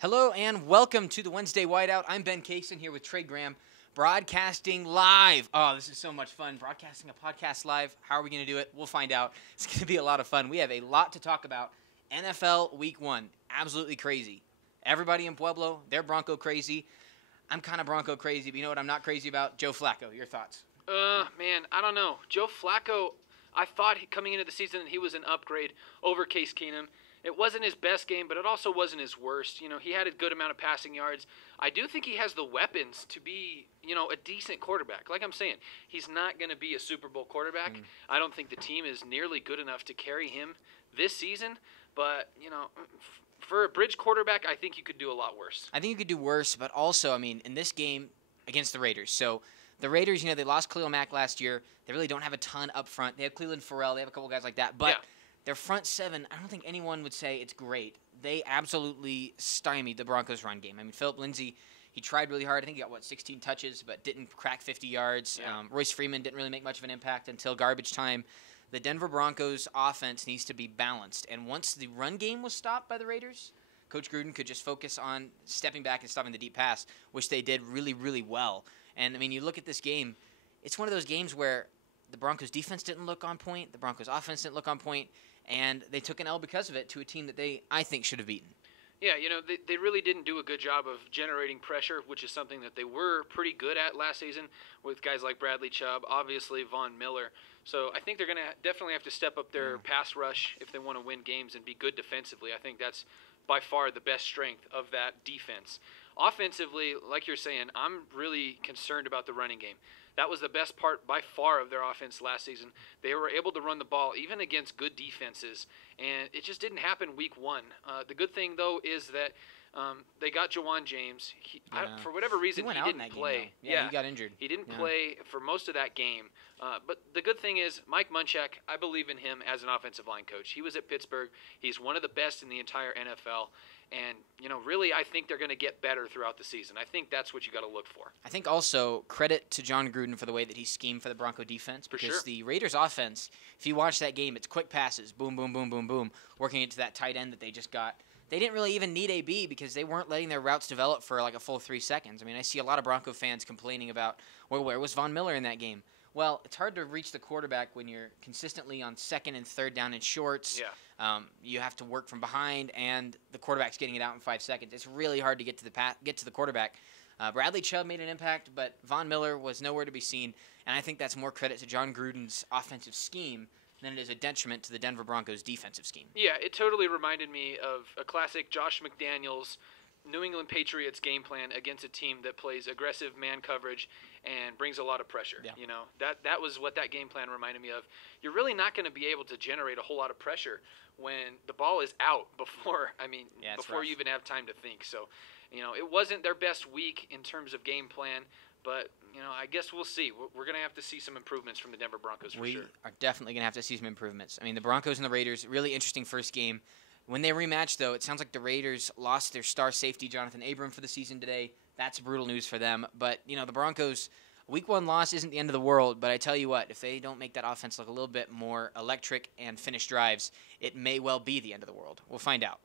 Hello and welcome to the Wednesday Wideout. I'm Ben Kaysen here with Trey Graham, broadcasting live. Oh, this is so much fun. Broadcasting a podcast live. How are we going to do it? We'll find out. It's going to be a lot of fun. We have a lot to talk about. NFL Week 1. Absolutely crazy. Everybody in Pueblo, they're Bronco crazy. I'm kind of Bronco crazy, but you know what I'm not crazy about? Joe Flacco. Your thoughts? Man, I don't know. Joe Flacco, I thought coming into the season he was an upgrade over Case Keenum. It wasn't his best game, but it also wasn't his worst. You know, he had a good amount of passing yards. I do think he has the weapons to be, a decent quarterback. Like I'm saying, he's not going to be a Super Bowl quarterback. I don't think the team is nearly good enough to carry him this season. But, for a bridge quarterback, I think you could do a lot worse. I think you could do worse, but also, in this game against the Raiders. So the Raiders, they lost Khalil Mack last year. They really don't have a ton up front. They have Cleveland Farrell. They have a couple guys like that. But their front seven, I don't think anyone would say it's great. They absolutely stymied the Broncos' run game. Philip Lindsay, he tried really hard. I think he got, 16 touches, but didn't crack 50 yards. Yeah. Royce Freeman didn't really make much of an impact until garbage time. The Denver Broncos' offense needs to be balanced. And once the run game was stopped by the Raiders, Coach Gruden could just focus on stepping back and stopping the deep pass, which they did really, really well. And, you look at this game, it's one of those games where the Broncos' defense didn't look on point, the Broncos' offense didn't look on point, and they took an L because of it to a team that I think, should have beaten. Yeah, they really didn't do a good job of generating pressure, which is something that they were pretty good at last season with guys like Bradley Chubb, obviously Von Miller. So I think they're going to definitely have to step up their pass rush if they want to win games and be good defensively. I think that's by far the best strength of that defense. Offensively, like you're saying, I'm really concerned about the running game. That was the best part by far of their offense last season. They were able to run the ball even against good defenses, and it just didn't happen week 1. The good thing, though, is that they got Jawan James. For whatever reason, he didn't play. He got injured. He didn't play for most of that game. But the good thing is, Mike Munchak, I believe in him as an offensive line coach. He was at Pittsburgh. He's one of the best in the entire NFL. And, really, I think they're going to get better throughout the season. I think that's what you got to look for. I think also credit to John Gruden for the way that he schemed for the Bronco defense. Because the Raiders offense, if you watch that game, it's quick passes, boom, boom, boom, boom, boom, working into that tight end that they just got. They didn't really even need AB because they weren't letting their routes develop for like a full 3 seconds. I see a lot of Bronco fans complaining about, well, where was Von Miller in that game? Well, it's hard to reach the quarterback when you're consistently on 2nd and 3rd down in shorts. Yeah. You have to work from behind, and the quarterback's getting it out in 5 seconds. It's really hard to get to the quarterback. Bradley Chubb made an impact, but Von Miller was nowhere to be seen, and I think that's more credit to John Gruden's offensive scheme than it is a detriment to the Denver Broncos' defensive scheme. Yeah, it totally reminded me of a classic Josh McDaniels New England Patriots game plan against a team that plays aggressive man coverage and brings a lot of pressure. Yeah. That was what that game plan reminded me of. You're really not going to be able to generate a whole lot of pressure when the ball is out before you even have time to think. So, it wasn't their best week in terms of game plan, but I guess we'll see. We're going to have to see some improvements from the Denver Broncos for sure. We are definitely going to have to see some improvements. The Broncos and the Raiders, really interesting first game. When they rematch, though, it sounds like the Raiders lost their star safety, Jonathan Abram, for the season today. That's brutal news for them. But, the Broncos, Week 1 loss isn't the end of the world. But I tell you what, if they don't make that offense look a little bit more electric and finish drives, it may well be the end of the world. We'll find out.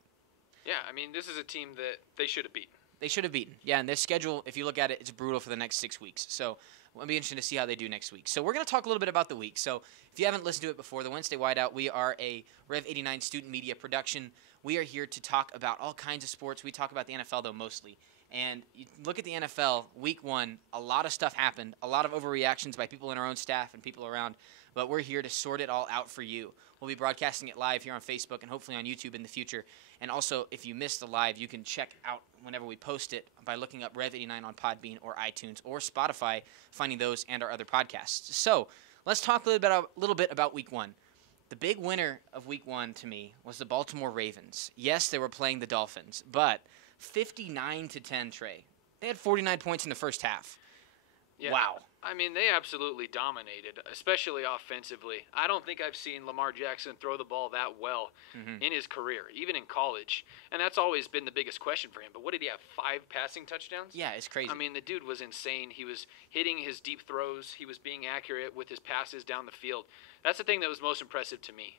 Yeah, this is a team that they should have beaten. They should have beaten. Yeah, and their schedule, if you look at it, it's brutal for the next 6 weeks. So it'll be interesting to see how they do next week. So we're going to talk a little bit about the week. So if you haven't listened to it before, the Wednesday Wideout, we are a Rev 89 student media production. We are here to talk about all kinds of sports. We talk about the NFL, though, mostly. And you look at the NFL, Week 1, a lot of stuff happened, a lot of overreactions by people in our own staff and people around. But we're here to sort it all out for you. We'll be broadcasting it live here on Facebook and hopefully on YouTube in the future. And also, if you missed the live, you can check out whenever we post it by looking up Rev 89 on Podbean or iTunes or Spotify, finding those and our other podcasts. So let's talk a little bit about Week 1. The big winner of Week 1 to me was the Baltimore Ravens. Yes, they were playing the Dolphins, but 59-10, Trey. They had 49 points in the first half. Yeah. Wow. They absolutely dominated, especially offensively. I don't think I've seen Lamar Jackson throw the ball that well in his career, even in college. And that's always been the biggest question for him. But what did he have, 5 passing touchdowns? Yeah, it's crazy. The dude was insane. He was hitting his deep throws. He was being accurate with his passes down the field. That's the thing that was most impressive to me.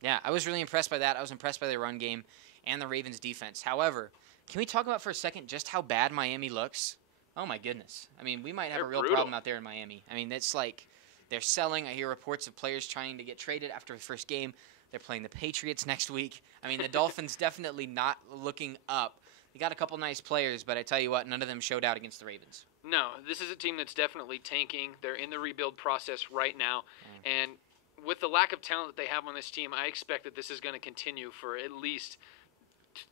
Yeah, I was really impressed by that. I was impressed by their run game and the Ravens' defense. However, Can we talk about for a second just how bad Miami looks? Oh, my goodness. I mean, we might have They're a real brutal. problem out there in Miami. I mean, it's like they're selling. I hear reports of players trying to get traded after the first game. They're playing the Patriots next week. I mean, the Dolphins definitely not looking up. They got a couple nice players, but I tell you what, none of them showed out against the Ravens. No, this is a team that's definitely tanking. They're in the rebuild process right now. And with the lack of talent that they have on this team, I expect that this is going to continue for at least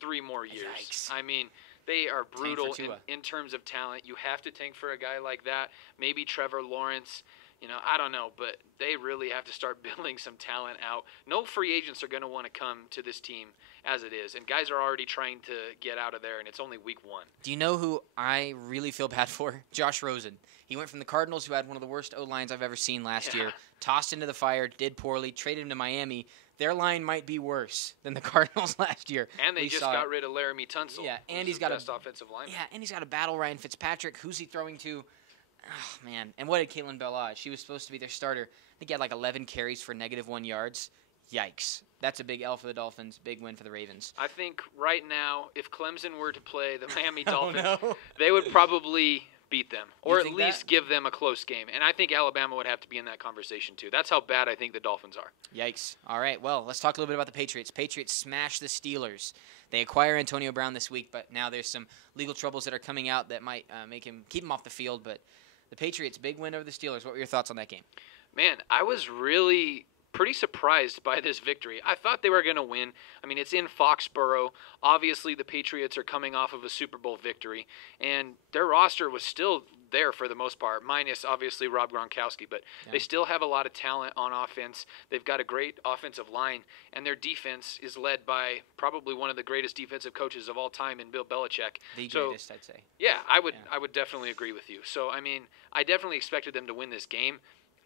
3 more years. Yikes. I mean, they are brutal Tua. in terms of talent. You have to tank for a guy like that. Maybe Trevor Lawrence. I don't know, but they really have to start building some talent out. No free agents are going to want to come to this team as it is, and guys are already trying to get out of there, and it's only week 1. Do you know who I really feel bad for? Josh Rosen. He went from the Cardinals, who had one of the worst O-lines I've ever seen last year, tossed into the fire, did poorly, traded him to Miami. Their line might be worse than the Cardinals last year. And they just got rid of Laramie Tunsil. Yeah, and he's got the best offensive lineman. Yeah, and he's got to battle Ryan Fitzpatrick. Who's he throwing to? Oh, man. And what did Caitlin Bellage? She was supposed to be their starter. I think he had like 11 carries for -1 yards. Yikes. That's a big L for the Dolphins, big win for the Ravens. I think right now, if Clemson were to play the Miami Dolphins, no. they would probably beat them, or You at think least that? give them a close game. And I think Alabama would have to be in that conversation too. That's how bad I think the Dolphins are. Yikes. All right, well, let's talk a little bit about the Patriots. Patriots smash the Steelers. They acquire Antonio Brown this week, but now there's some legal troubles that are coming out that might keep him off the field. But the Patriots, big win over the Steelers. What were your thoughts on that game? Man, I was really pretty surprised by this victory. I thought they were going to win. I mean, it's in Foxborough. Obviously, the Patriots are coming off of a Super Bowl victory, and their roster was still there for the most part, minus obviously Rob Gronkowski, but they still have a lot of talent on offense. They've got a great offensive line, and their defense is led by probably one of the greatest defensive coaches of all time in Bill Belichick. The greatest, I'd say. Yeah, I would definitely agree with you. So, I mean, I definitely expected them to win this game.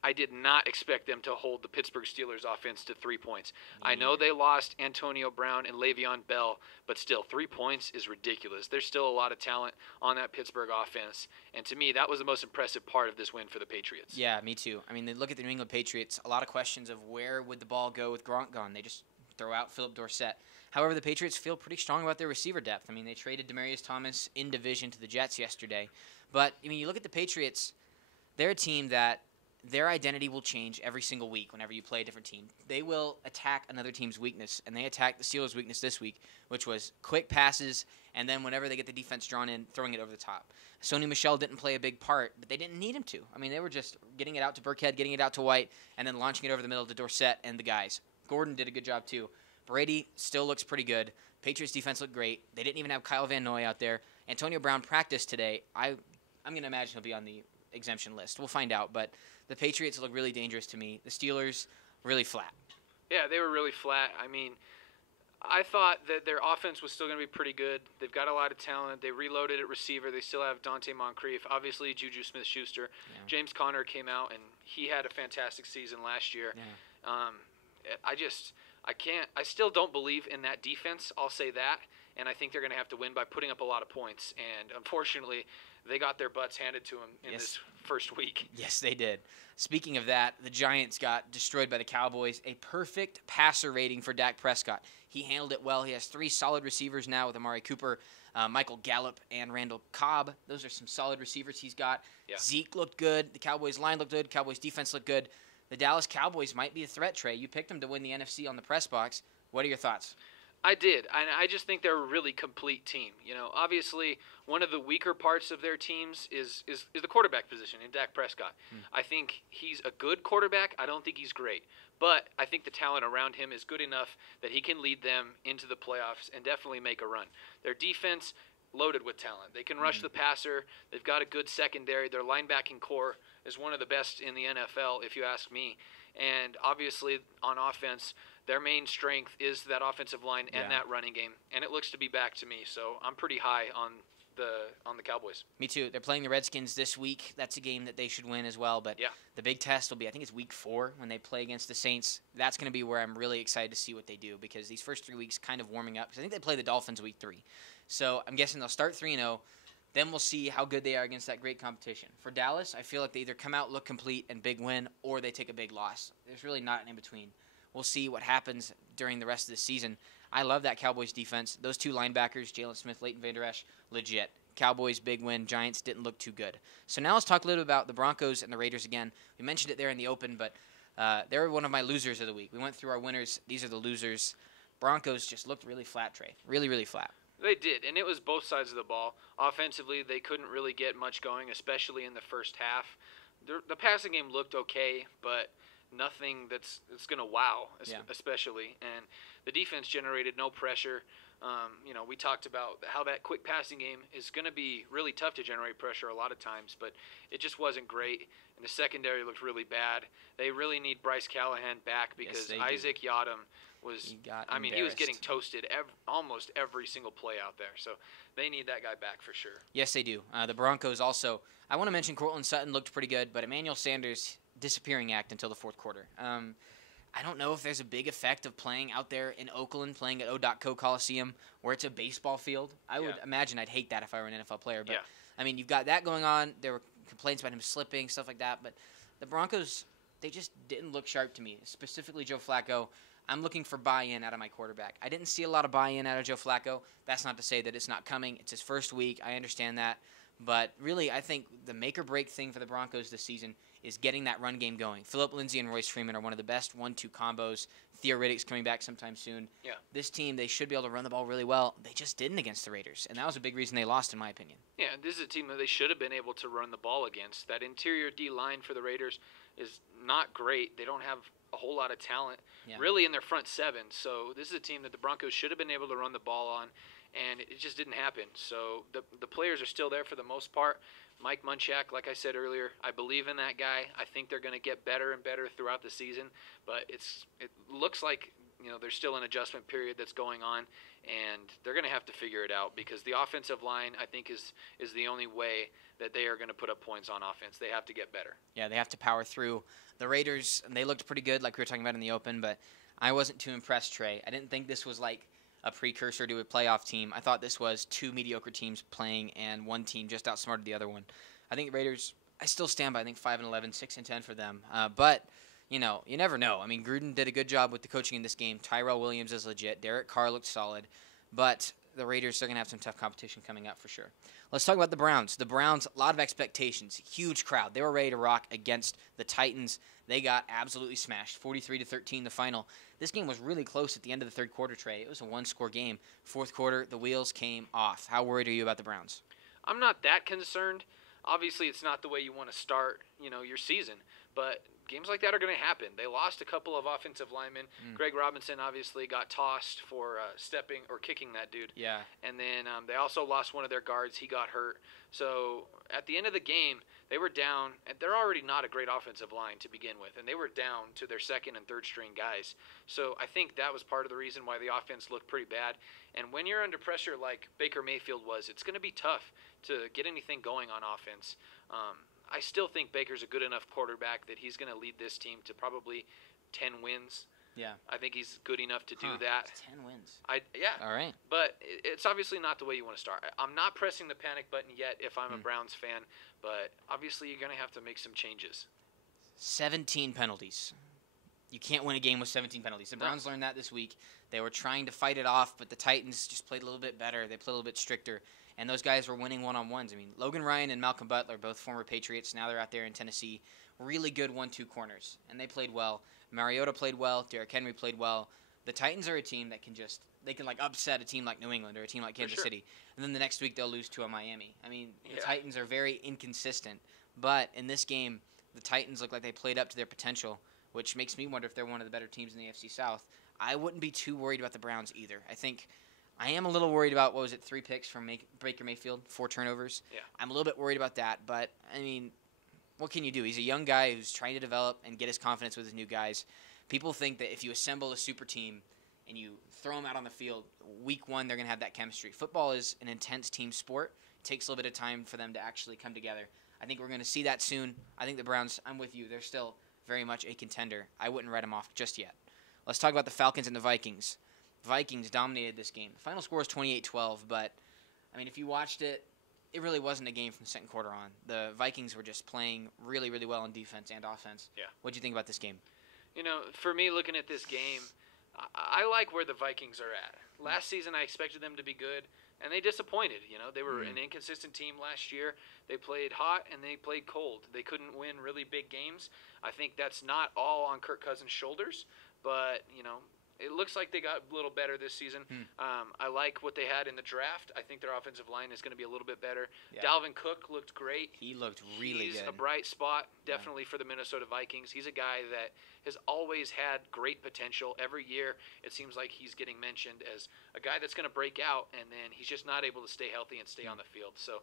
I did not expect them to hold the Pittsburgh Steelers offense to 3 points. I know they lost Antonio Brown and Le'Veon Bell, but still, 3 points is ridiculous. There's still a lot of talent on that Pittsburgh offense, and to me, that was the most impressive part of this win for the Patriots. Yeah, me too. I mean, they look at the New England Patriots, a lot of questions of where would the ball go with Gronk gone. They just throw out Philip Dorsett. However, the Patriots feel pretty strong about their receiver depth. I mean, they traded Demaryius Thomas in division to the Jets yesterday. But, I mean, you look at the Patriots, they're a team that their identity will change every single week whenever you play a different team. They will attack another team's weakness, and they attacked the Steelers' weakness this week, which was quick passes, and then whenever they get the defense drawn in, throwing it over the top. Sony Michel didn't play a big part, but they didn't need him to. I mean, they were just getting it out to Burkhead, getting it out to White, and then launching it over the middle to Dorsett and the guys. Gordon did a good job, too. Brady still looks pretty good. Patriots defense looked great. They didn't even have Kyle Van Noy out there. Antonio Brown practiced today. I'm going to imagine he'll be on the exemption list. We'll find out, but the Patriots look really dangerous to me. The Steelers, really flat. Yeah, they were really flat. I mean, I thought that their offense was still going to be pretty good. They've got a lot of talent. They reloaded at receiver. They still have Dante Moncrief. Obviously, Juju Smith-Schuster. Yeah. James Conner came out, and he had a fantastic season last year. Yeah. I still don't believe in that defense. I'll say that. And I think they're going to have to win by putting up a lot of points. And unfortunately, they got their butts handed to them in this first week. Yes, they did. Speaking of that, the Giants got destroyed by the Cowboys. A perfect passer rating for Dak Prescott. He handled it well. He has 3 solid receivers now with Amari Cooper, Michael Gallup, and Randall Cobb. Those are some solid receivers he's got. Yeah. Zeke looked good. The Cowboys' line looked good. Cowboys' defense looked good. The Dallas Cowboys might be a threat, Trey. You picked them to win the NFC on the press box. What are your thoughts? I did. I just think they're a really complete team. You know, obviously, one of the weaker parts of their teams is the quarterback position in Dak Prescott. I think he's a good quarterback. I don't think he's great. But I think the talent around him is good enough that he can lead them into the playoffs and definitely make a run. Their defense, loaded with talent. They can rush the passer. They've got a good secondary. Their linebacking core is one of the best in the NFL, if you ask me. And obviously, on offense, their main strength is that offensive line and that running game, and it looks to be back to me. So I'm pretty high on the Cowboys. Me too. They're playing the Redskins this week. That's a game that they should win as well. But the big test will be, I think it's week 4 when they play against the Saints. That's going to be where I'm really excited to see what they do, because these first 3 weeks kind of warming up. Because I think they play the Dolphins week 3. So I'm guessing they'll start 3-0. Then we'll see how good they are against that great competition. For Dallas, I feel like they either come out, look complete, and big win, or they take a big loss. There's really not an in-between. We'll see what happens during the rest of the season. I love that Cowboys defense. Those two linebackers, Jalen Smith, Leighton Vander Esch, legit. Cowboys, big win. Giants didn't look too good. So now let's talk a little bit about the Broncos and the Raiders again. We mentioned it there in the open, but they're one of my losers of the week. We went through our winners. These are the losers. Broncos just looked really flat, Trey. Really, really flat. They did, and it was both sides of the ball. Offensively, they couldn't really get much going, especially in the first half. The passing game looked okay, but nothing that's going to wow, especially. And the defense generated no pressure. We talked about how that quick passing game is going to be really tough to generate pressure a lot of times, but it just wasn't great. And the secondary looked really bad. They really need Bryce Callahan back because Isaac Yiadom he was getting toasted almost every single play out there. So they need that guy back for sure. Yes, they do. The Broncos also, I want to mention Cortland Sutton looked pretty good, but Emmanuel Sanders, disappearing act until the fourth quarter. I don't know if there's a big effect of playing out there in Oakland, playing at O.Co Coliseum, where it's a baseball field. I would imagine I'd hate that if I were an NFL player. But, I mean, you've got that going on. There were complaints about him slipping, stuff like that. But the Broncos, they just didn't look sharp to me, specifically Joe Flacco. I'm looking for buy-in out of my quarterback. I didn't see a lot of buy-in out of Joe Flacco. That's not to say that it's not coming. It's his first week. I understand that. But really, I think the make-or-break thing for the Broncos this season is getting that run game going. Phillip Lindsay and Royce Freeman are one of the best 1-2 combos. Theoretic's coming back sometime soon. Yeah. This team, they should be able to run the ball really well. They just didn't against the Raiders, and that was a big reason they lost, in my opinion. Yeah, this is a team that they should have been able to run the ball against. That interior D-line for the Raiders is not great. They don't have a whole lot of talent really in their front seven. So this is a team that the Broncos should have been able to run the ball on, and it just didn't happen. So the players are still there for the most part. Mike Munchak, like I said earlier, I believe in that guy. I think they're going to get better and better throughout the season, but it looks like there's still an adjustment period that's going on, and they're going to have to figure it out because the offensive line, I think, is the only way that they are going to put up points on offense. They have to get better. Yeah, they have to power through. The Raiders, they looked pretty good, like we were talking about in the open, but I wasn't too impressed, Trey. I didn't think this was like a precursor to a playoff team. I thought this was two mediocre teams playing, and one team just outsmarted the other one. I think the Raiders, I still stand by, I think 5-11, 6-10 for them. But you never know. I mean, Gruden did a good job with the coaching in this game. Tyrell Williams is legit. Derek Carr looked solid. But the Raiders are going to have some tough competition coming up for sure. Let's talk about the Browns. The Browns, a lot of expectations. Huge crowd. They were ready to rock against the Titans. They got absolutely smashed, 43-13 the final. This game was really close at the end of the third quarter, Trey. It was a one-score game. Fourth quarter, the wheels came off. How worried are you about the Browns? I'm not that concerned. Obviously, it's not the way you want to start, your season. But games like that are going to happen. They lost a couple of offensive linemen. Greg Robinson obviously got tossed for stepping or kicking that dude. Yeah. And then they also lost one of their guards. He got hurt. So at the end of the game, they were down. And they're already not a great offensive line to begin with. And they were down to their second and third string guys. So I think that was part of the reason why the offense looked pretty bad. And when you're under pressure like Baker Mayfield was, it's going to be tough to get anything going on offense. I still think Baker's a good enough quarterback that he's going to lead this team to probably 10 wins. Yeah. I think he's good enough to do that. 10 wins. Yeah. All right. But it's obviously not the way you want to start. I'm not pressing the panic button yet if I'm a Browns fan, but obviously you're going to have to make some changes. 17 penalties. You can't win a game with 17 penalties. The Browns learned that this week. They were trying to fight it off, but the Titans just played a little bit better. They played a little bit stricter. And those guys were winning one-on-ones. I mean, Logan Ryan and Malcolm Butler, both former Patriots. Now they're out there in Tennessee. Really good 1-2 corners. And they played well. Mariota played well. Derrick Henry played well. The Titans are a team that can upset a team like New England or a team like Kansas City. And then the next week they'll lose to a Miami. I mean, the Titans are very inconsistent. But in this game, the Titans look like they played up to their potential, which makes me wonder if they're one of the better teams in the AFC South. I wouldn't be too worried about the Browns either. I am a little worried about, 3 picks from Baker Mayfield, 4 turnovers. Yeah. I'm a little bit worried about that, but, I mean, what can you do? He's a young guy who's trying to develop and get his confidence with his new guys. People think that if you assemble a super team and you throw them out on the field, week 1 they're going to have that chemistry. Football is an intense team sport. It takes a little bit of time for them to actually come together. I think we're going to see that soon. I think the Browns, I'm with you, they're still very much a contender. I wouldn't write them off just yet. Let's talk about the Falcons and the Vikings. Vikings dominated this game. The final score was 28-12, but, I mean, if you watched it, it really wasn't a game from the second quarter on. The Vikings were just playing really, really well on defense and offense. Yeah. What do you think about this game? For me, looking at this game, I like where the Vikings are at. Last season, I expected them to be good, and they disappointed. They were an inconsistent team last year. They played hot and they played cold. They couldn't win really big games. I think that's not all on Kirk Cousins' shoulders, but it looks like they got a little better this season. I like what they had in the draft. I think their offensive line is going to be a little bit better. Yeah. Dalvin Cook looked great. He looked really good. He's a bright spot, definitely, for the Minnesota Vikings. He's a guy that has always had great potential. Every year, it seems like he's getting mentioned as a guy that's going to break out, and then he's just not able to stay healthy and stay on the field. So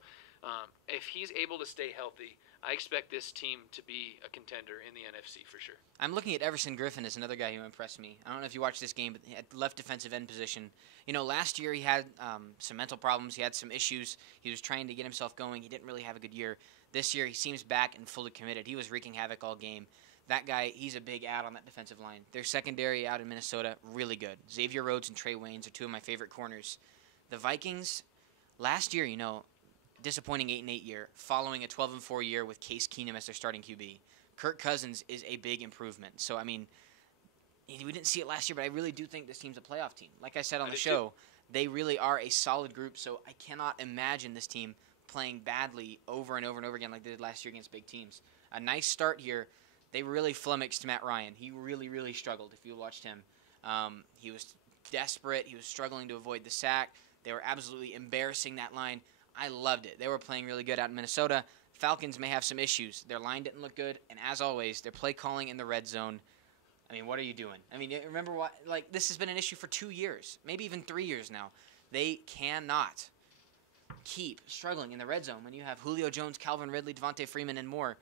if he's able to stay healthy, I expect this team to be a contender in the NFC for sure. I'm looking at Everson Griffin as another guy who impressed me. I don't know if you watched this game, but at left defensive end position. Last year he had some mental problems. He had some issues. He was trying to get himself going. He didn't really have a good year. This year he seems back and fully committed. He was wreaking havoc all game. That guy, he's a big add on that defensive line. Their secondary out in Minnesota, really good. Xavier Rhodes and Trey Waynes are two of my favorite corners. The Vikings, last year, disappointing 8-8 year, following a 12-4 year with Case Keenum as their starting QB. Kirk Cousins is a big improvement. So, we didn't see it last year, but I really do think this team's a playoff team. Like I said on the show, they really are a solid group, so I cannot imagine this team playing badly over and over and over again like they did last year against big teams. A nice start here. They really flummoxed Matt Ryan. He really, really struggled, if you watched him. He was desperate. He was struggling to avoid the sack. They were absolutely embarrassing that line. I loved it. They were playing really good out in Minnesota. Falcons may have some issues. Their line didn't look good, and as always, their play calling in the red zone. What are you doing? Remember what? This has been an issue for 2 years, maybe even 3 years now. They cannot keep struggling in the red zone when you have Julio Jones, Calvin Ridley, Devontae Freeman, and more.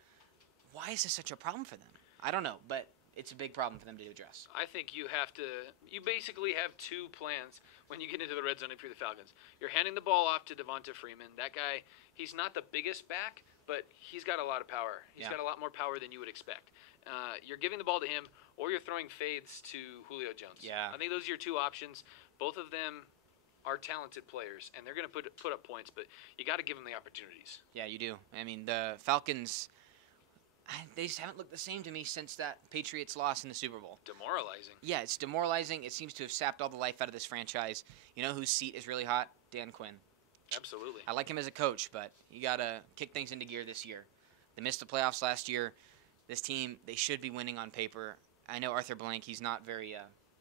Why is this such a problem for them? I don't know, but it's a big problem for them to address. I think you basically have two plans when you get into the red zone if you're the Falcons. You're handing the ball off to Devonta Freeman. That guy, he's not the biggest back, but he's got a lot of power. He's got a lot more power than you would expect. You're giving the ball to him, or you're throwing fades to Julio Jones. Yeah. I think those are your two options. Both of them are talented players, and they're going to put up points, but you got to give them the opportunities. Yeah, you do. The Falcons, they just haven't looked the same to me since that Patriots loss in the Super Bowl. Demoralizing. Yeah, it's demoralizing. It seems to have sapped all the life out of this franchise. You know whose seat is really hot? Dan Quinn. Absolutely. I like him as a coach, but you got to kick things into gear this year. They missed the playoffs last year. This team, they should be winning on paper. I know Arthur Blank, he's not very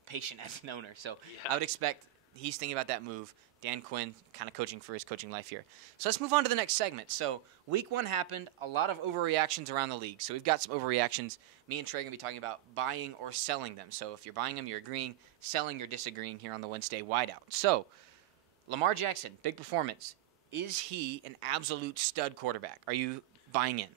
patient as an owner, so I would expect he's thinking about that move. Dan Quinn kind of coaching for his coaching life here. So let's move on to the next segment. So week 1 happened, a lot of overreactions around the league. So we've got some overreactions. Me and Trey are going to be talking about buying or selling them. So if you're buying them, you're agreeing. Selling, you're disagreeing here on the Wednesday Wideout. So Lamar Jackson, big performance. Is he an absolute stud quarterback? Are you buying in?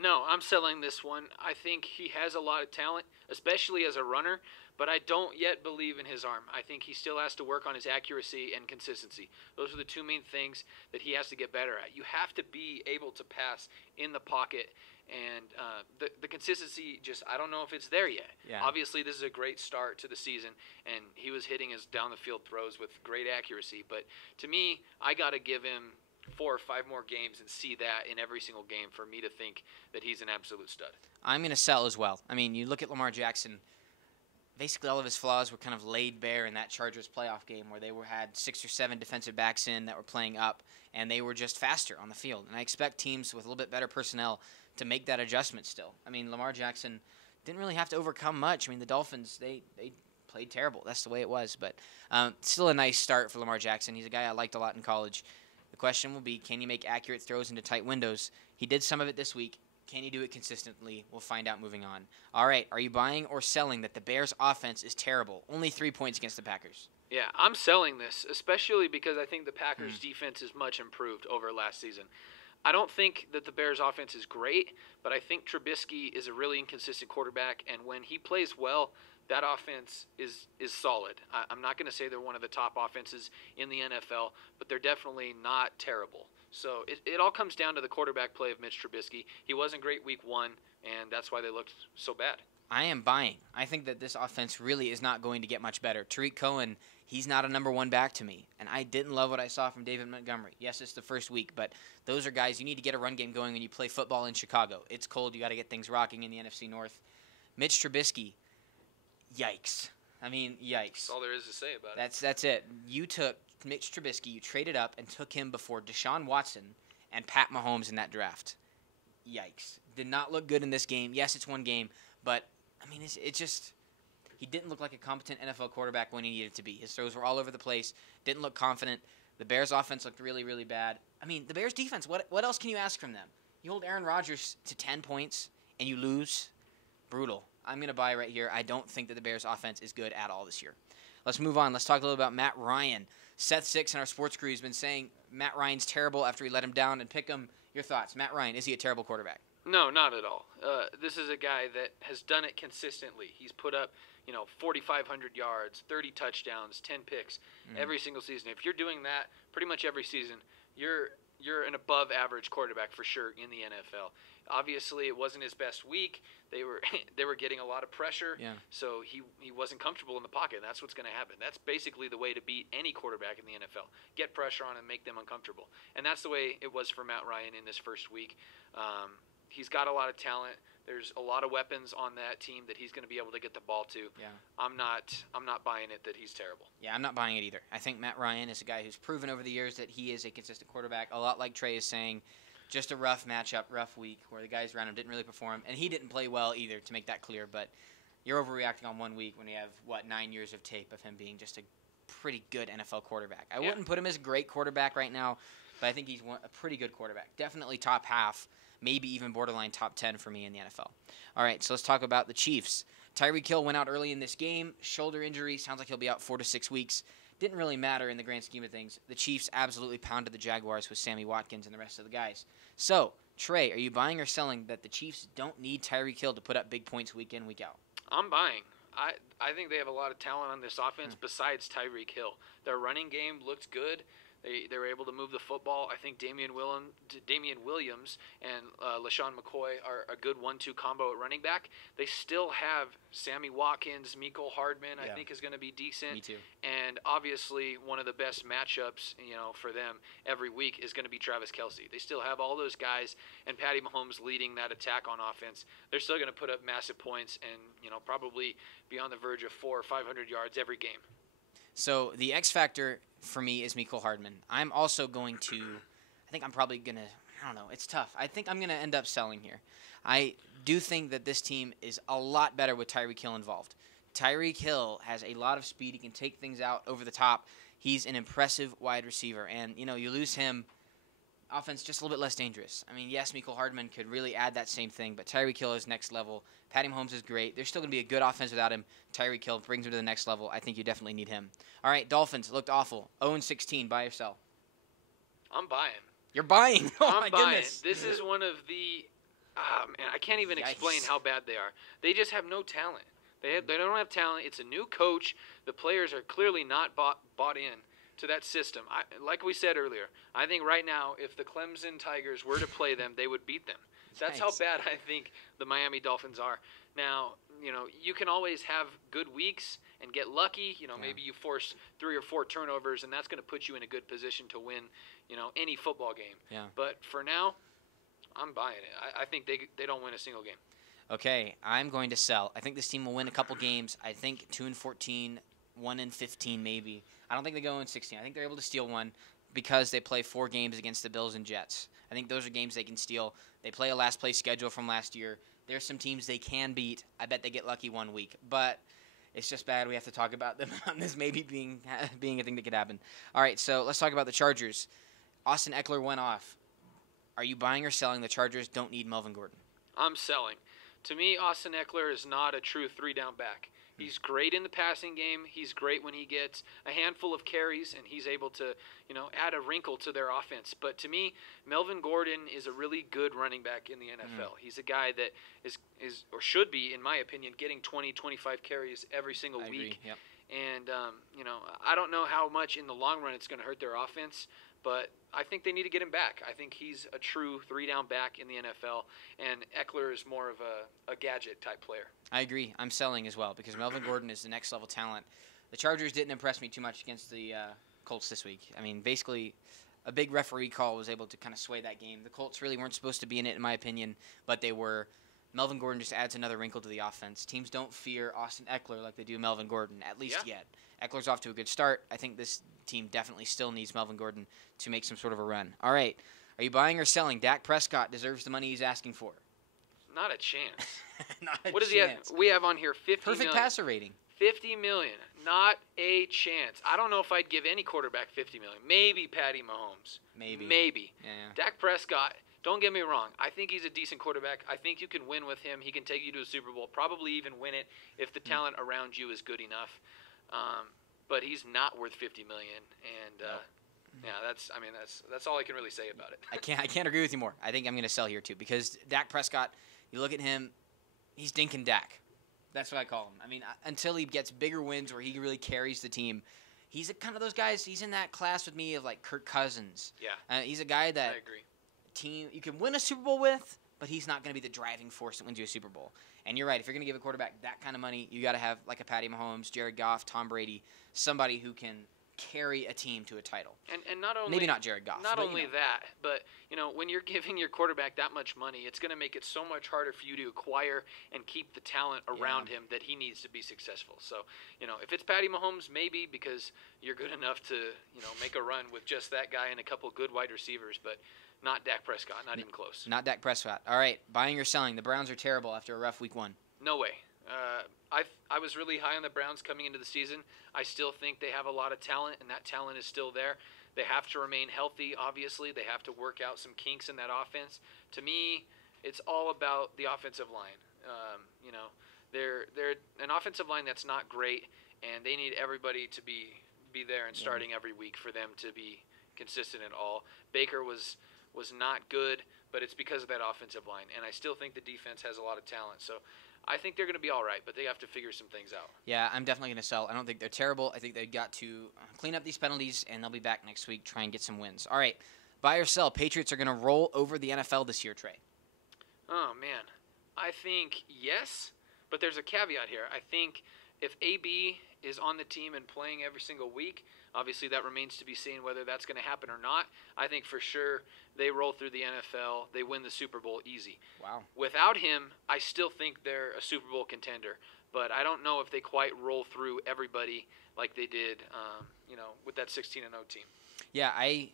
No, I'm selling this one. I think he has a lot of talent, especially as a runner, but I don't yet believe in his arm. I think he still has to work on his accuracy and consistency. Those are the two main things that he has to get better at. You have to be able to pass in the pocket, and the consistency I don't know if it's there yet. Yeah. Obviously, this is a great start to the season, and he was hitting his down-the-field throws with great accuracy. But to me, I got to give him 4 or 5 more games and see that in every single game for me to think that he's an absolute stud. I'm going to sell as well. You look at Lamar Jackson, basically all of his flaws were kind of laid bare in that Chargers playoff game where they had 6 or 7 defensive backs in that were playing up, and they were just faster on the field. And I expect teams with a little bit better personnel to make that adjustment still. Lamar Jackson didn't really have to overcome much. The Dolphins, they played terrible. That's the way it was. But still a nice start for Lamar Jackson. He's a guy I liked a lot in college. The question will be, can you make accurate throws into tight windows? He did some of it this week. Can you do it consistently? We'll find out moving on. All right, are you buying or selling that the Bears' offense is terrible? Only 3 points against the Packers. Yeah, I'm selling this, especially because I think the Packers' defense is much improved over last season. I don't think that the Bears' offense is great, but I think Trubisky is a really inconsistent quarterback, and when he plays well, that offense is solid. I'm not going to say they're one of the top offenses in the NFL, but they're definitely not terrible. So it all comes down to the quarterback play of Mitch Trubisky. He wasn't great week 1, and that's why they looked so bad. I am buying. I think that this offense really is not going to get much better. Tariq Cohen, he's not a number 1 back to me, and I didn't love what I saw from David Montgomery. Yes, it's the first week, but those are guys you need to get a run game going when you play football in Chicago. It's cold. You got to get things rocking in the NFC North. Mitch Trubisky, yikes. I mean, yikes. That's all there is to say about it. That's it. You took Mitch Trubisky, you traded up and took him before Deshaun Watson and Pat Mahomes in that draft. Yikes. Did not look good in this game. Yes, it's one game, but, I mean, it just – he didn't look like a competent NFL quarterback when he needed to be. His throws were all over the place, didn't look confident. The Bears' offense looked really, really bad. I mean, the Bears' defense, what else can you ask from them? You hold Aaron Rodgers to 10 points and you lose? Brutal. I'm going to buy right here. I don't think that the Bears' offense is good at all this year. Let's move on. Let's talk a little about Matt Ryan. Seth Six in our sports crew has been saying Matt Ryan's terrible after we let him down and pick him. Your thoughts. Matt Ryan, is he a terrible quarterback? No, not at all. This is a guy that has done it consistently. He's put up, 4,500 yards, 30 touchdowns, 10 picks every single season. If you're doing that pretty much every season, you're an above-average quarterback for sure in the NFL. Obviously, it wasn't his best week. They were getting a lot of pressure, so he wasn't comfortable in the pocket. And that's what's going to happen. That's basically the way to beat any quarterback in the NFL. Get pressure on and make them uncomfortable. And that's the way it was for Matt Ryan in this first week. He's got a lot of talent. There's a lot of weapons on that team that he's going to be able to get the ball to. Yeah. I'm not buying it that he's terrible. Yeah, I'm not buying it either. I think Matt Ryan is a guy who's proven over the years that he is a consistent quarterback, a lot like Trey is saying. Just a rough matchup, rough week, where the guys around him didn't really perform. And he didn't play well either, to make that clear. But you're overreacting on 1 week when you have, 9 years of tape of him being just a pretty good NFL quarterback. I wouldn't put him as a great quarterback right now, but I think he's a pretty good quarterback. Definitely top half, maybe even borderline top 10 for me in the NFL. All right, so let's talk about the Chiefs. Tyreek Hill went out early in this game. Shoulder injury. Sounds like he'll be out 4 to 6 weeks. Didn't really matter in the grand scheme of things. The Chiefs absolutely pounded the Jaguars with Sammy Watkins and the rest of the guys. So, Trey, are you buying or selling that the Chiefs don't need Tyreek Hill to put up big points week in, week out? I'm buying. I think they have a lot of talent on this offense besides Tyreek Hill. Their running game looked good. They were able to move the football. I think Damian Williams and LaShawn McCoy are a good 1-2 combo at running back. They still have Sammy Watkins, Mecole Hardman, I think is going to be decent. Me too. And obviously one of the best matchups, for them every week is going to be Travis Kelce. They still have all those guys and Patty Mahomes leading that attack on offense. They're still going to put up massive points and, probably be on the verge of 400 or 500 yards every game. So the X factor for me is Mecole Hardman. I'm also going to, I think I'm probably going to, I don't know, it's tough. I think I'm going to end up selling here. I do think that this team is a lot better with Tyreek Hill involved. Tyreek Hill has a lot of speed. He can take things out over the top. He's an impressive wide receiver. And, you lose him, offense just a little bit less dangerous. I mean, yes, Mecole Hardman could really add that same thing, but Tyreek Hill is next level. Patty Mahomes is great. There's still going to be a good offense without him. Tyreek Hill brings him to the next level. I think you definitely need him. All right, Dolphins looked awful. 0-16, buy or sell? I'm buying. You're buying? Oh, my buying. Goodness. This is one of the man, I can't even explain how bad they are. They just have no talent. They don't have talent. It's a new coach. The players are clearly not bought in to that system. Like we said earlier, I think right now if the Clemson Tigers were to play them, they would beat them. That's how bad I think the Miami Dolphins are. Now, you can always have good weeks and get lucky. Maybe you force 3 or 4 turnovers, and that's going to put you in a good position to win, any football game. Yeah. But for now, I'm buying it. I think they don't win a single game. Okay, I'm going to sell. I think this team will win a couple games. I think 2-14, 1-15 maybe. I don't think they go 0-16. I think they're able to steal one because they play 4 games against the Bills and Jets. I think those are games they can steal. They play a last-place schedule from last year. There's some teams they can beat. I bet they get lucky 1 week. But it's just bad we have to talk about them on this maybe being a thing that could happen. All right, so let's talk about the Chargers. Austin Eckler went off. Are you buying or selling the Chargers don't need Melvin Gordon? I'm selling. To me, Austin Eckler is not a true 3-down back. He's great in the passing game. He's great when he gets a handful of carries and he's able to, add a wrinkle to their offense. But to me, Melvin Gordon is a really good running back in the NFL. He's a guy that is or should be, in my opinion, getting 20, 25 carries every single week. Agree. Yep. And, I don't know how much in the long run it's going to hurt their offense, but I think they need to get him back. I think he's a true 3-down back in the NFL, and Eckler is more of a gadget-type player. I agree. I'm selling as well because Melvin Gordon is the next-level talent. The Chargers didn't impress me too much against the Colts this week. I mean, basically, a big referee call was able to kind of sway that game. The Colts really weren't supposed to be in it, in my opinion, but they were. Melvin Gordon just adds another wrinkle to the offense. Teams don't fear Austin Eckler like they do Melvin Gordon, at least yet. Eckler's off to a good start. I think this team definitely still needs Melvin Gordon to make some sort of a run. All right. Are you buying or selling? Dak Prescott deserves the money he's asking for. Not a chance. Not a What does chance. he have? We have on here 50 Perfect million. passer rating. 50 million. Not a chance. I don't know if I'd give any quarterback 50 million. Maybe Patty Mahomes. Maybe. Yeah. Dak Prescott, don't get me wrong. I think he's a decent quarterback. I think you can win with him. He can take you to a Super Bowl, probably even win it if the talent around you is good enough. But he's not worth 50 million. And yeah, that's all I can really say about it. I can't agree with you more. I think I'm going to sell here too because Dak Prescott, you look at him, he's Dinkin' Dak. That's what I call him. I mean, until he gets bigger wins where he really carries the team, he's kind of those guys. He's in that class with me of like Kirk Cousins. Yeah. He's a guy that I agree. Team you can win a Super Bowl with, but he's not going to be the driving force that wins you a Super Bowl. And you're right. If you're going to give a quarterback that kind of money, you got to have like a Patty Mahomes, Jared Goff, Tom Brady, somebody who can carry a team to a title. And not only maybe not Jared Goff. Not but, only that, but when you're giving your quarterback that much money, it's going to make it so much harder for you to acquire and keep the talent around him that he needs to be successful. So, if it's Patty Mahomes, maybe because you're good enough to, make a run with just that guy and a couple good wide receivers, but not Dak Prescott, not even close. Not Dak Prescott. All right, buying or selling. The Browns are terrible after a rough week 1. No way. I was really high on the Browns coming into the season. I still think they have a lot of talent, and that talent is still there. They have to remain healthy, obviously. They have to work out some kinks in that offense. To me, it's all about the offensive line. They're an offensive line that's not great, and they need everybody to be there and starting every week for them to be consistent at all. Baker was not good, but it's because of that offensive line, and I still think the defense has a lot of talent. So I think they're going to be all right, but they have to figure some things out. Yeah, I'm definitely going to sell. I don't think they're terrible. I think they've got to clean up these penalties, and they'll be back next week, try and get some wins. All right, buy or sell. Patriots are going to roll over the NFL this year, Trey. Oh, man. I think yes, but there's a caveat here. I think if AB is on the team and playing every single week, obviously that remains to be seen whether that's going to happen or not. I think for sure they roll through the NFL. They win the Super Bowl easy. Wow. Without him, I still think they're a Super Bowl contender, but I don't know if they quite roll through everybody like they did, with that 16-0 team. Yeah, I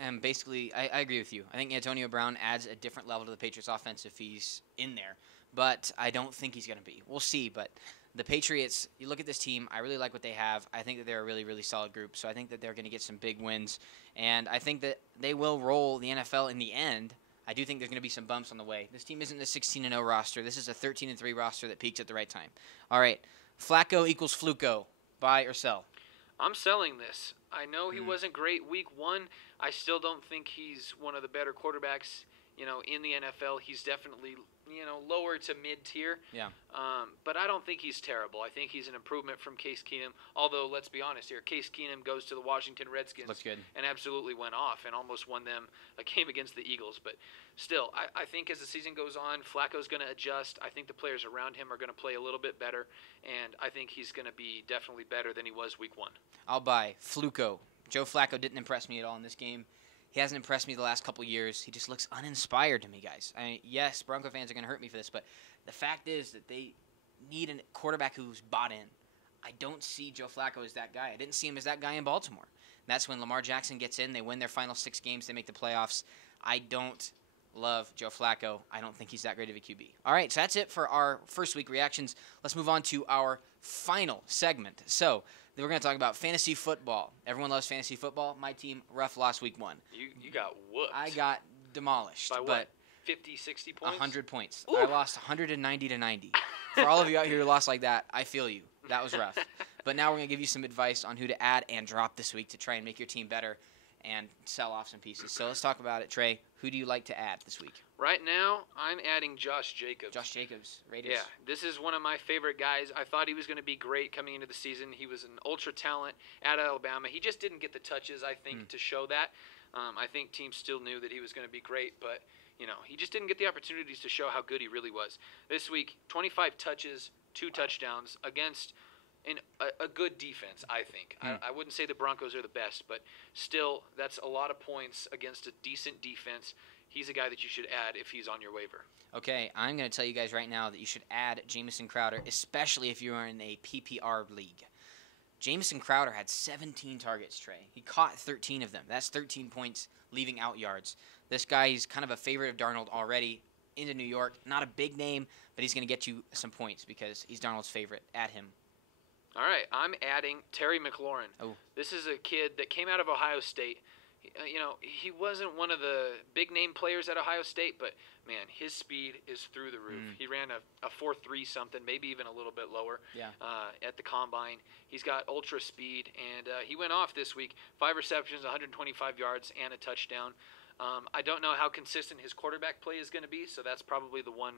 agree with you. I think Antonio Brown adds a different level to the Patriots offense if he's in there, but I don't think he's going to be. We'll see, but the Patriots, you look at this team, I really like what they have. I think that they're a really, really solid group, so I think that they're going to get some big wins, and I think that they will roll the NFL in the end. I do think there's going to be some bumps on the way. This team isn't a 16-0 roster. This is a 13-3 roster that peaks at the right time. All right, Flacco equals Fluco. Buy or sell? I'm selling this. I know he wasn't great week 1. I still don't think he's one of the better quarterbacks, in the NFL. He's definitely, lower to mid-tier. Yeah. But I don't think he's terrible. I think he's an improvement from Case Keenum. Although, let's be honest here, Case Keenum goes to the Washington Redskins. Looks good. And absolutely went off and almost won them a game against the Eagles. But still, I think as the season goes on, Flacco's going to adjust. I think the players around him are going to play a little bit better. And I think he's going to be definitely better than he was week 1. I'll buy Fluco. Joe Flacco didn't impress me at all in this game. He hasn't impressed me the last couple years. He just looks uninspired to me, guys. Yes, Bronco fans are going to hurt me for this, but the fact is that they need a quarterback who's bought in. I don't see Joe Flacco as that guy. I didn't see him as that guy in Baltimore. And that's when Lamar Jackson gets in. They win their final 6 games. They make the playoffs. I don't love Joe Flacco. I don't think he's that great of a QB. All right, so that's it for our first week reactions. Let's move on to our final segment. So then we're going to talk about fantasy football. Everyone loves fantasy football. My team, rough loss week 1. You got whooped. I got demolished. By what? 50, 60 points? 100 points. Ooh. I lost 190 to 90. For all of you out here who lost like that, I feel you. That was rough. But now we're going to give you some advice on who to add and drop this week to try and make your team better and sell off some pieces. So let's talk about it. Trey, who do you like to add this week? Right now, I'm adding Josh Jacobs. Josh Jacobs, Raiders. Yeah, this is one of my favorite guys. I thought he was going to be great coming into the season. He was an ultra talent at Alabama. He just didn't get the touches, I think, to show that. I think teams still knew that he was going to be great, but he just didn't get the opportunities to show how good he really was. This week, 25 touches, 2 touchdowns against a good defense, I think. I wouldn't say the Broncos are the best, but still, that's a lot of points against a decent defense. he's a guy that you should add if he's on your waiver. Okay, I'm going to tell you guys right now that you should add Jamison Crowder, especially if you are in a PPR league. Jamison Crowder had 17 targets, Trey. He caught 13 of them. That's 13 points, leaving out yards. This guy is kind of a favorite of Darnold already into New York. Not a big name, but he's going to get you some points because he's Darnold's favorite. Add him. All right, I'm adding Terry McLaurin. Oh. This is a kid that came out of Ohio State. He wasn't one of the big-name players at Ohio State, but, man, his speed is through the roof. He ran a 4.3 something, maybe even a little bit lower at the Combine. He's got ultra speed, and he went off this week. 5 receptions, 125 yards, and a touchdown. I don't know how consistent his quarterback play is going to be, so that's probably the one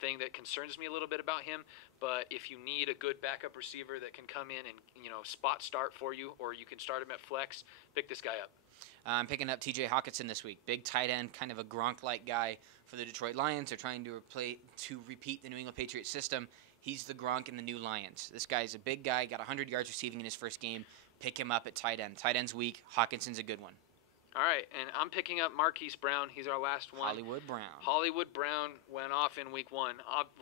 thing that concerns me a little bit about him. But if you need a good backup receiver that can come in and spot start for you, or you can start him at flex, pick this guy up. I'm picking up T.J. Hawkinson this week. Big tight end, kind of a Gronk-like guy for the Detroit Lions. They're trying to repeat the New England Patriots system. He's the Gronk in the new Lions. This guy's a big guy, got 100 yards receiving in his first game. Pick him up at tight end. Tight end's weak. Hawkinson's a good one. All right, and I'm picking up Marquise Brown. He's our last one. Hollywood Brown went off in Week 1.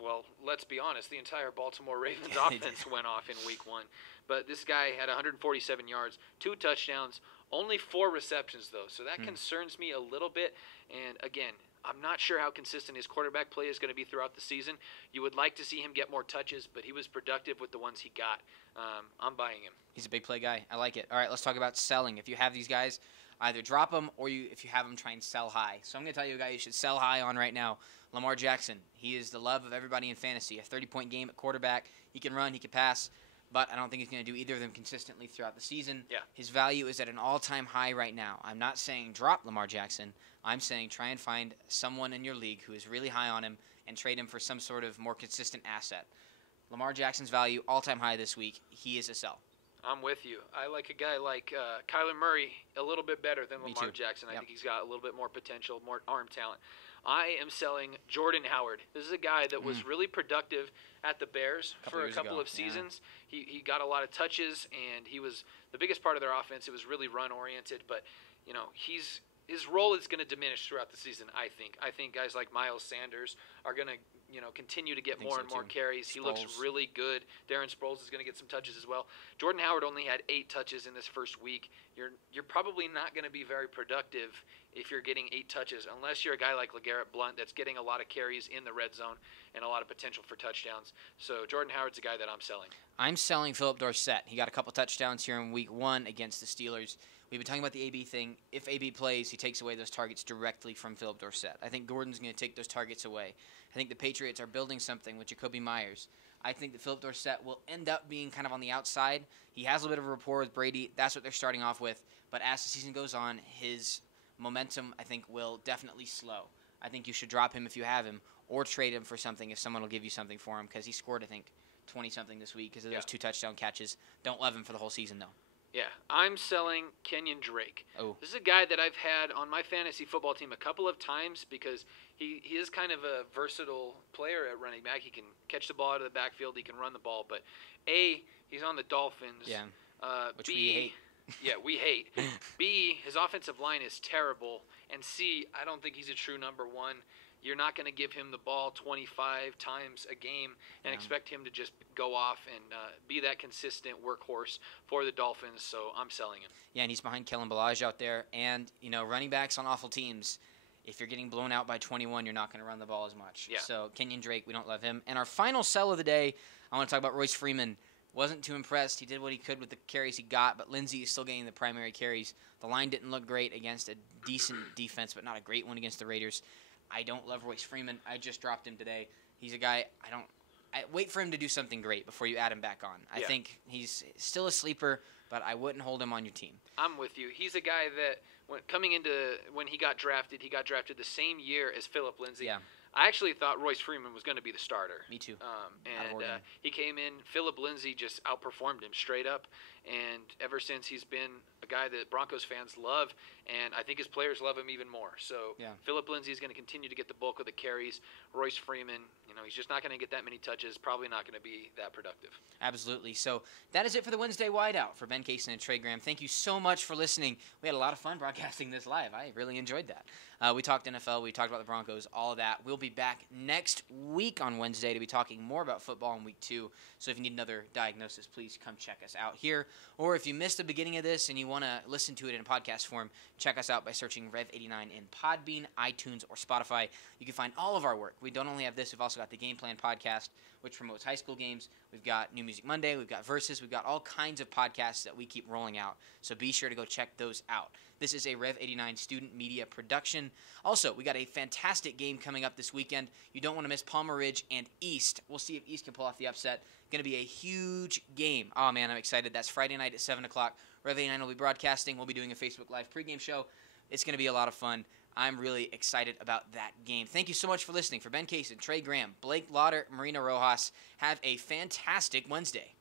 Well, let's be honest, the entire Baltimore Ravens offense went off in Week 1. But this guy had 147 yards, 2 touchdowns, only 4 receptions, though. So that concerns me a little bit. And, again, I'm not sure how consistent his quarterback play is going to be throughout the season. You would like to see him get more touches, but he was productive with the ones he got. I'm buying him. He's a big play guy. I like it. All right, let's talk about selling. If you have these guys, either drop them or if you have them, try and sell high. So I'm going to tell you a guy you should sell high on right now, Lamar Jackson. He is the love of everybody in fantasy. A 30-point game at quarterback. He can run, he can pass, but I don't think he's going to do either of them consistently throughout the season. Yeah. His value is at an all-time high right now. I'm not saying drop Lamar Jackson. I'm saying try and find someone in your league who is really high on him and trade him for some sort of more consistent asset. Lamar Jackson's value, all-time high this week. He is a sell. I'm with you. I like a guy like Kyler Murray a little bit better than Lamar Jackson. I think he's got a little bit more potential, more arm talent. I am selling Jordan Howard. This is a guy that was really productive at the Bears for a couple of seasons. Yeah. He got a lot of touches, and he was the biggest part of their offense. It was really run-oriented, but his role is going to diminish throughout the season, I think. I think guys like Miles Sanders are going to continue to get more and more carries. He looks really good. Darren Sproles is going to get some touches as well. Jordan Howard only had 8 touches in this first week. You're probably not going to be very productive if you're getting 8 touches, unless you're a guy like LeGarrette Blount that's getting a lot of carries in the red zone and a lot of potential for touchdowns. So Jordan Howard's a guy that I'm selling. I'm selling Philip Dorsett. He got a couple touchdowns here in Week 1 against the Steelers. We've been talking about the AB thing. If AB plays, he takes away those targets directly from Philip Dorsett. I think Gordon's going to take those targets away. I think the Patriots are building something with Jacoby Myers. I think that Philip Dorsett will end up being kind of on the outside. He has a little bit of a rapport with Brady. That's what they're starting off with. But as the season goes on, his momentum, I think, will definitely slow. I think you should drop him if you have him or trade him for something if someone will give you something for him because he scored, I think, 20-something this week because of those 2 touchdown catches. Don't love him for the whole season, though. Yeah, I'm selling Kenyon Drake. Oh. This is a guy that I've had on my fantasy football team a couple of times because he is kind of a versatile player at running back. He can catch the ball out of the backfield. He can run the ball. But, A, he's on the Dolphins. Yeah, which B, we hate. Yeah, we hate. B, his offensive line is terrible. And C, I don't think he's a true number 1. You're not going to give him the ball 25 times a game and expect him to just go off and be that consistent workhorse for the Dolphins, so I'm selling him. Yeah, and he's behind Kellen Ballage out there. And, running backs on awful teams, if you're getting blown out by 21, you're not going to run the ball as much. Yeah. So Kenyon Drake, we don't love him. And our final sell of the day, I want to talk about Royce Freeman. Wasn't too impressed. He did what he could with the carries he got, but Lindsey is still getting the primary carries. The line didn't look great against a decent defense, but not a great one against the Raiders. I don't love Royce Freeman. I just dropped him today. He's a guy I wait for him to do something great before you add him back on. I think he's still a sleeper, but I wouldn't hold him on your team. I'm with you. He's a guy that when he got drafted the same year as Phillip Lindsay. Yeah. I actually thought Royce Freeman was going to be the starter. Me too. And he came in. Phillip Lindsay just outperformed him straight up. And ever since, he's been a guy that Broncos fans love, and I think his players love him even more. So Phillip Lindsay is going to continue to get the bulk of the carries. Royce Freeman, he's just not going to get that many touches, probably not going to be that productive. Absolutely. So that is it for the Wednesday Wideout. For Ben Kaysen and Trey Graham, thank you so much for listening. We had a lot of fun broadcasting this live. I really enjoyed that. We talked NFL, we talked about the Broncos, all of that. We'll be back next week on Wednesday to be talking more about football in week 2. So if you need another diagnosis, please come check us out here. Or if you missed the beginning of this and you want to listen to it in podcast form, check us out by searching Rev89 in Podbean, iTunes, or Spotify. You can find all of our work. We don't only have this, we've also got the Game Plan podcast, which promotes high school games. We've got New Music Monday, we've got Versus, we've got all kinds of podcasts that we keep rolling out. So be sure to go check those out. This is a Rev89 student media production. Also, we got a fantastic game coming up this weekend. You don't want to miss Palmer Ridge and East. We'll see if East can pull off the upset. Going to be a huge game. Oh, man, I'm excited. That's Friday night at 7 o'clock. Rev89 will be broadcasting. We'll be doing a Facebook Live pregame show. It's going to be a lot of fun. I'm really excited about that game. Thank you so much for listening. For Ben Kaysen, Trey Graham, Blake Lauder, Marina Rojas, have a fantastic Wednesday.